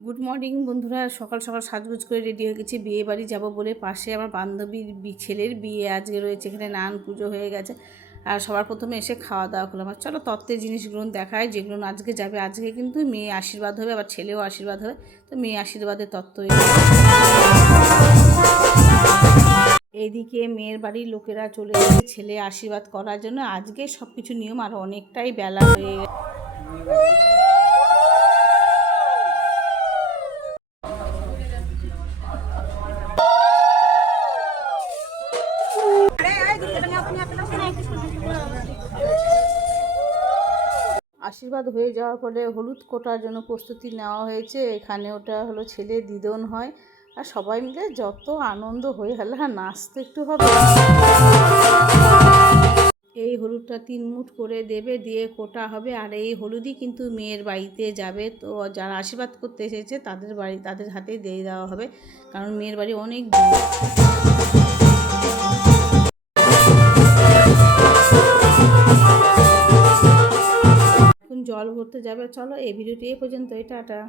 Good morning বন্ধুরা। সকাল সকাল সাজগোজ করে রেডি হয়ে গেছি, বিয়ে বাড়ি যাবো বলে। পাশে আমার বান্ধবীর ছেলের বিয়ে আজকে রয়েছে, এখানে নান পুজো হয়ে গেছে। আর সবার প্রথমে এসে খাওয়া দাওয়া করলাম। আর চলো তত্ত্বের জিনিসগুলো দেখায়, যেগুলো আজকে যাবে। আজকে কিন্তু মেয়ে আশীর্বাদ হবে, আবার ছেলেও আশীর্বাদ হবে। তো মেয়ে আশীর্বাদের তত্ত্ব। এইদিকে মেয়ের বাড়ির লোকেরা চলে গেছে ছেলে আশীর্বাদ করার জন্য। আজকে সব কিছু নিয়ম আর অনেকটাই বেলা হয়ে গেছে। আশীর্বাদ হয়ে যাওয়ার পরে হলুদ কোটার জন্য প্রস্তুতি নেওয়া হয়েছে। এখানে ওটা হলো ছেলে দিদন হয়, আর সবাই মিলে যত আনন্দ হয়ে হলে নাচতে একটু হবে। এই হলুদটা 3 মুঠ করে দেবে, দিয়ে কোটা হবে। আর এই হলুদই কিন্তু মেয়ের বাড়িতে যাবে। তো যারা আশীর্বাদ করতে এসেছে তাদের হাতে দিয়ে দেওয়া হবে, কারণ মেয়ের বাড়ি অনেক দূর। জল ভরতে যাবে। চলো এই ভিডিওটি এ পর্যন্তই, টাটা।